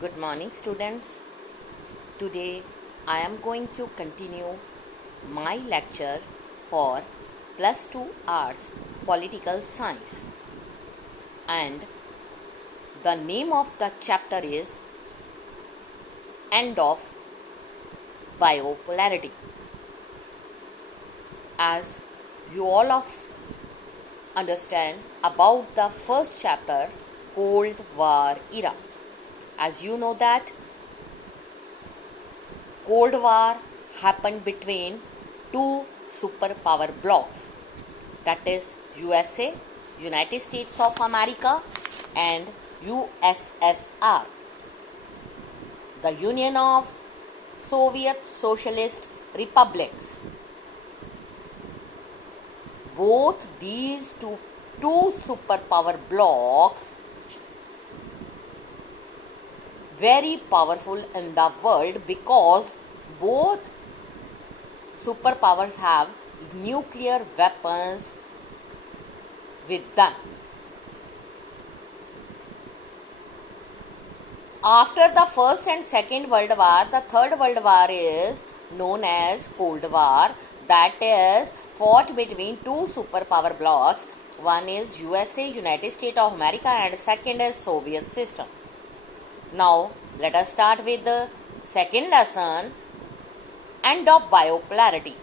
Good morning, students. Today I am going to continue my lecture for Plus 2 Arts Political Science, and the name of the chapter is End of Biopolarity. As you all understand about the first chapter, Cold War era. As you know that Cold War happened between two superpower blocs, that is USA, United States of America, and USSR, the Union of Soviet Socialist Republics. Both these two superpower blocs very powerful in the world because both superpowers have nuclear weapons with them. After the First and Second World War, the Third World War is known as Cold War, that is fought between two superpower blocs. One is USA, United States of America, and second is Soviet system. Now, let us start with the second lesson, End of Biopolarity.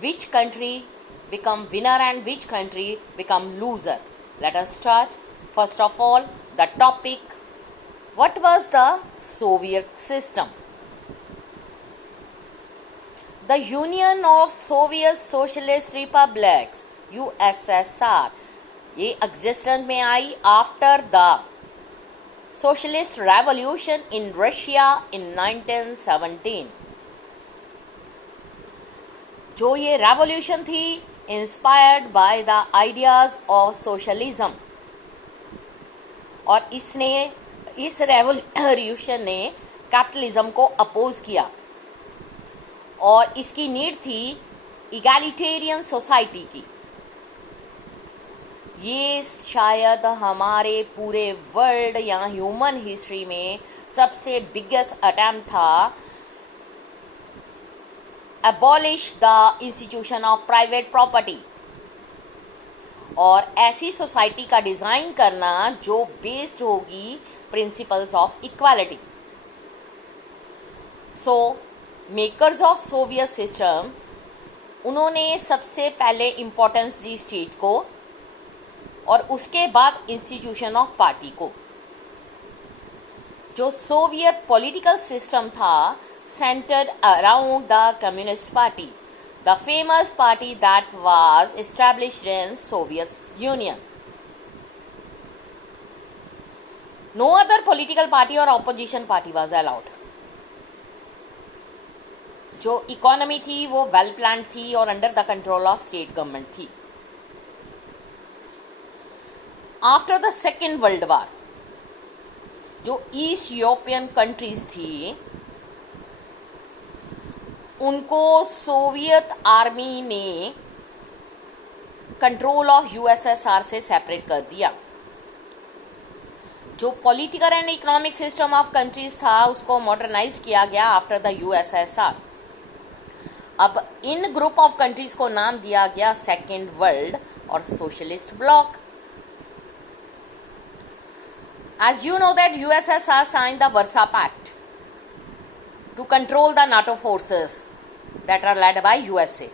Which country become winner and which country become loser? Let us start. First of all, the topic. What was the Soviet system? The Union of Soviet Socialist Republics, USSR, ये existence में आई after the Socialist Revolution in Russia in 1917. जो ये revolution थी inspired by the ideas of socialism, और इस revolution ने capitalism को अपोज किया और इसकी नीड थी इगैलिटेरियन सोसाइटी की. ये शायद हमारे पूरे वर्ल्ड या ह्यूमन हिस्ट्री में सबसे बिगेस्ट अटेम्प्ट था, abolish the institution of private property, और ऐसी सोसाइटी का डिज़ाइन करना जो बेस्ड होगी principles of equality. So makers of Soviet system, उन्होंने सबसे पहले इम्पोर्टेंस दी स्टेट को और उसके बाद इंस्टीट्यूशन ऑफ पार्टी को. जो सोवियत पॉलिटिकल सिस्टम था centred around the communist party, the famous party that was established in Soviet union. No other political party और ऑपोजिशन पार्टी वाज अलाउड. जो इकोनॉमी थी वो वेल प्लान्ड थी और under the control of state government थी. After the second world war, जो east European countries थी उनको सोवियत आर्मी ने कंट्रोल ऑफ यूएसएसआर से सेपरेट कर दिया. जो political and economic system of countries था उसको मॉडर्नाइज किया गया आफ्टर द यूएसएसआर. अब इन ग्रुप ऑफ कंट्रीज को नाम दिया गया सेकेंड वर्ल्ड और socialist block. As you know that USSR signed the Warsaw Pact to control the NATO forces that are led by USA.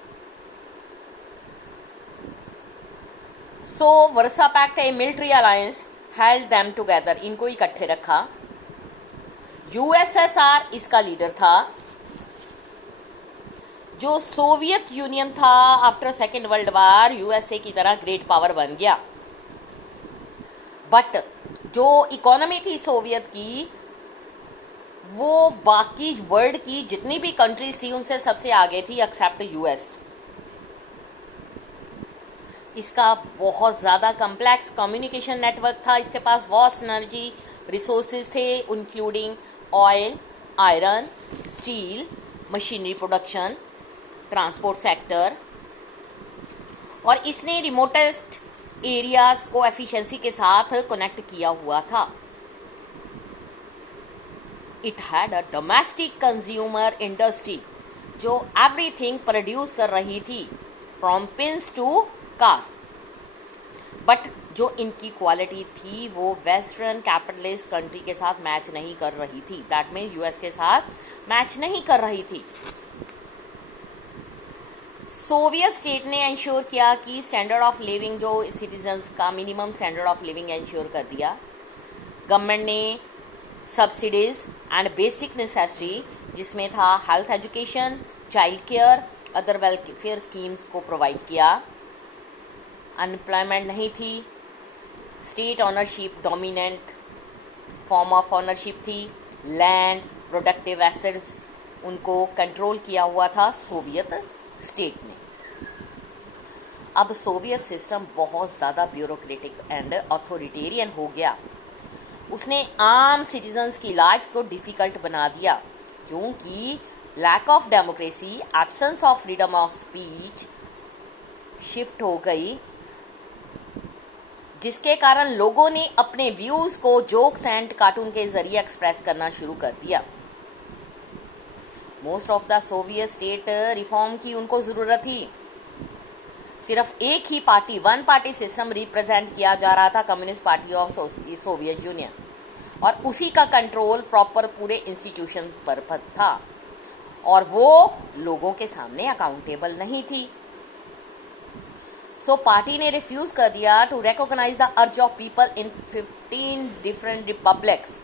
So Warsaw Pact, a military alliance, held them together. इनको इकट्ठे रखा. USSR इसका leader था. जो Soviet union था after second world वार USA की तरह great power बन गया, बट जो इकोनॉमी थी सोवियत की वो बाकी वर्ल्ड की जितनी भी कंट्रीज थी उनसे सबसे आगे थी एक्सेप्ट यूएस. इसका बहुत ज़्यादा कम्प्लेक्स कम्युनिकेशन नेटवर्क था. इसके पास वास्ट एनर्जी रिसोर्सेज थे including oil, iron, steel, machinery production, transport sector, और इसने रिमोटेस्ट एरियाज को एफिशिएंसी के साथ कनेक्ट किया हुआ था. It had a domestic consumer industry जो एवरीथिंग प्रोड्यूस कर रही थी from pins to car, but जो इनकी क्वालिटी थी वो वेस्टर्न कैपिटलिस्ट कंट्री के साथ मैच नहीं कर रही थी, दैट मीन यूएस के साथ मैच नहीं कर रही थी। सोवियत स्टेट ने इंश्योर किया कि स्टैंडर्ड ऑफ लिविंग जो सिटीजन्स का minimum standard of living ensure कर दिया। गवर्नमेंट ने सब्सिडीज एंड बेसिक नेसेसिटी जिसमें था health education, child care, other welfare schemes को प्रोवाइड किया। अनएम्प्लॉयमेंट नहीं थी। State ownership dominant form of ownership थी। लैंड, प्रोडक्टिव एसेट्स उनको कंट्रोल किया हुआ था सोवियत स्टेट ने। अब सोवियत सिस्टम बहुत ज़्यादा ब्यूरोक्रेटिक एंड अथॉरिटेरियन हो गया। उसने आम सिटीजन्स की लाइफ को डिफ़िकल्ट बना दिया क्योंकि lack of democracy, absence of freedom of speech shift हो गई, जिसके कारण लोगों ने अपने व्यूज़ को जोक्स एंड कार्टून के ज़रिए एक्सप्रेस करना शुरू कर दिया। Most of the Soviet state reform की उनको ज़रूरत थी। सिर्फ एक ही पार्टी, वन पार्टी सिस्टम रिप्रेजेंट किया जा रहा था, communist party of Soviet union, और उसी का कंट्रोल प्रॉपर पूरे इंस्टीट्यूशन पर था और वो लोगों के सामने अकाउंटेबल नहीं थी। सो पार्टी ने रिफ्यूज कर दिया to recognize the urge of people in 15 different republics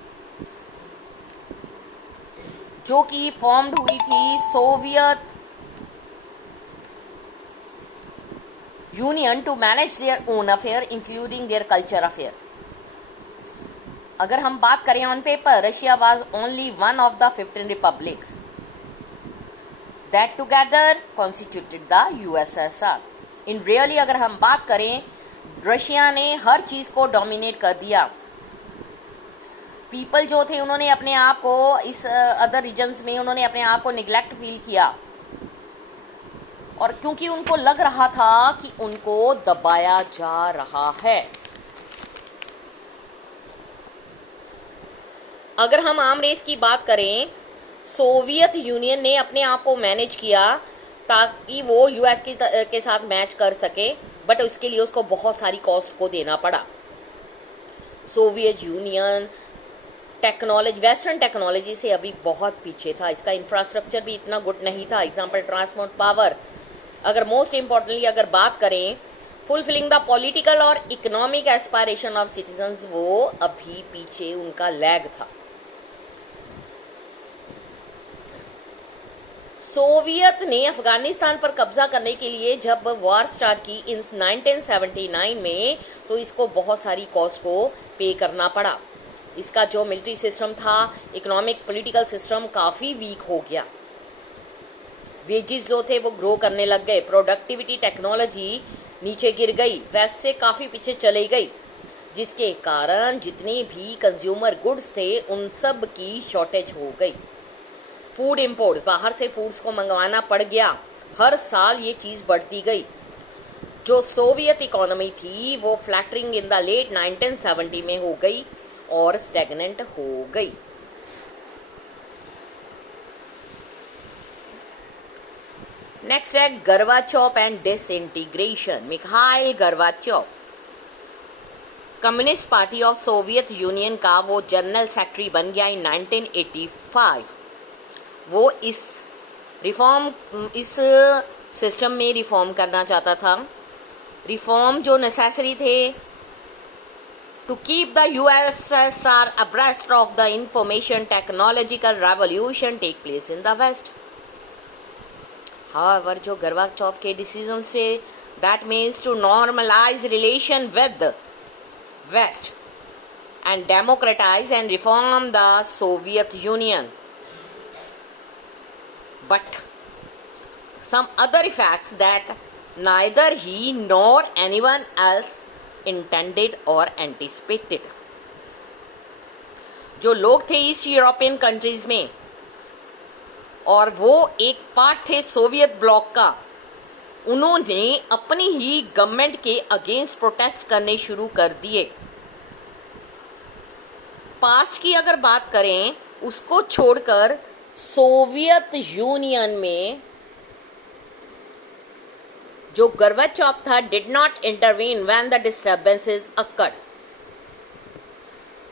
जो कि फॉर्म्ड हुई थी Soviet Union to manage their own affair including their culture affair. अगर हम बात करें on paper, Russia was only one of the 15 republics that together constituted the USSR. In really अगर हम बात करें, रशिया ने हर चीज़ को डोमिनेट कर दिया। पीपल जो थे उन्होंने अपने आप को इस अदर रीजन्स में उन्होंने अपने आप को निगलेक्ट फील किया, और क्योंकि उनको लग रहा था कि उनको दबाया जा रहा है। अगर हम आर्म रेस की बात करें, सोवियत यूनियन ने अपने आप को मैनेज किया ताकि वो यूएस के साथ मैच कर सके, बट उसके लिए उसको बहुत सारी कॉस्ट को देना पड़ा। Soviet union technology, western technology से अभी बहुत पीछे था, इसका इंफ्रास्ट्रक्चर भी इतना गुड नहीं था। Example transport power. अगर मोस्ट इम्पॉर्टेंटली अगर बात करें, फुलफिलिंग द पॉलिटिकल और इकोनॉमिक एस्पायरेशन ऑफ सिटीजन्स, वो अभी पीछे उनका लैग था। सोवियत ने अफगानिस्तान पर कब्जा करने के लिए जब वॉर स्टार्ट की इन 1979 में, तो इसको बहुत सारी कॉस्ट को पे करना पड़ा। इसका जो मिलिट्री सिस्टम था, इकोनॉमिक पॉलिटिकल सिस्टम काफ़ी वीक हो गया। वेजेस जो थे वो ग्रो करने लग गए, प्रोडक्टिविटी टेक्नोलॉजी नीचे गिर गई, वेस्ट से काफ़ी पीछे चली गई, जिसके कारण जितने भी कंज्यूमर गुड्स थे उन सब की शॉर्टेज हो गई। फूड इंपोर्ट, बाहर से फूड्स को मंगवाना पड़ गया। हर साल ये चीज़ बढ़ती गई। जो सोवियत इकोनॉमी थी वो फ्लैटरिंग इन द लेट 1970 में हो गई और स्टैग्नेंट हो गई। नेक्स्ट है Gorbachev and disintegration. Mikhail Gorbachev communist party of Soviet union का वो जनरल सेक्रेटरी बन गया इन 1985। वो इस सिस्टम में रिफॉर्म करना चाहता था। रिफॉर्म जो नेसेसरी थे to keep the USSR abreast of the information technological revolution take place in the west. However जो गर्बाचोव के डिसीजन से, that means to normalize relation with west and democratize and reform the Soviet Union. But some other effects that neither he nor anyone else intended or anticipated. जो लोग थे east European countries में और वो एक part थे Soviet block का, उन्होंने अपनी ही गवर्नमेंट के अगेंस्ट प्रोटेस्ट करने शुरू कर दिए। पास्ट की अगर बात करें उसको छोड़कर सोवियत यूनियन में जो गोर्बाचेव था did not intervene when the disturbances occurred,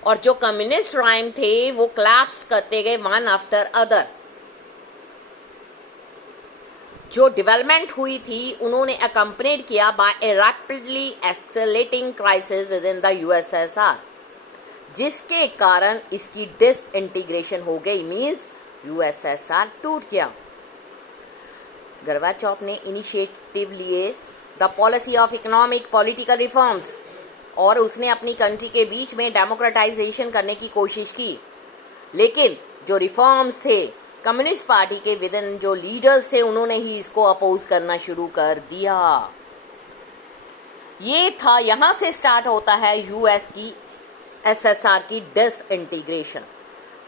और जो कम्युनिस्ट राइम थे वो collapsed करते गए वन आफ्टर अदर। जो डेवलपमेंट हुई थी उन्होंने accompanied किया by a rapidly accelerating crisis within the USSR, जिसके कारण इसकी डिसइंटीग्रेशन हो गई, मीन्स यूएसएसआर टूट गया। गोर्बाचेव ने इनिशिएटिव लिए the policy of economic political reforms, और उसने अपनी कंट्री के बीच में डेमोक्रेटाइजेशन करने की कोशिश की, लेकिन जो रिफॉर्म्स थे कम्युनिस्ट पार्टी के विदिन जो लीडर्स थे उन्होंने ही इसको अपोज करना शुरू कर दिया। ये था, यहाँ से स्टार्ट होता है यूएस की एसएसआर की डिसइंटीग्रेशन।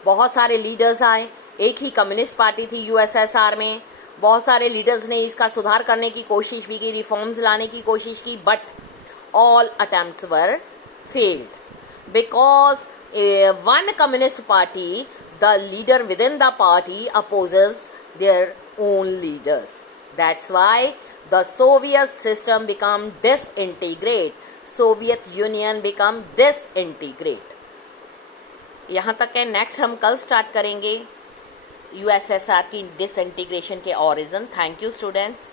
बहुत सारे लीडर्स आए, एक ही कम्युनिस्ट पार्टी थी यूएसएसआर में, बहुत सारे लीडर्स ने इसका सुधार करने की कोशिश भी की, रिफॉर्म्स लाने की कोशिश की, but all attempts were failed because one communist party, the leader within the party opposes their own leaders. That's why the Soviet system become disintegrate, Soviet Union become disintegrate. यहाँ तक है, नेक्स्ट हम कल start करेंगे USSR की disintegration के origin. Thank you students.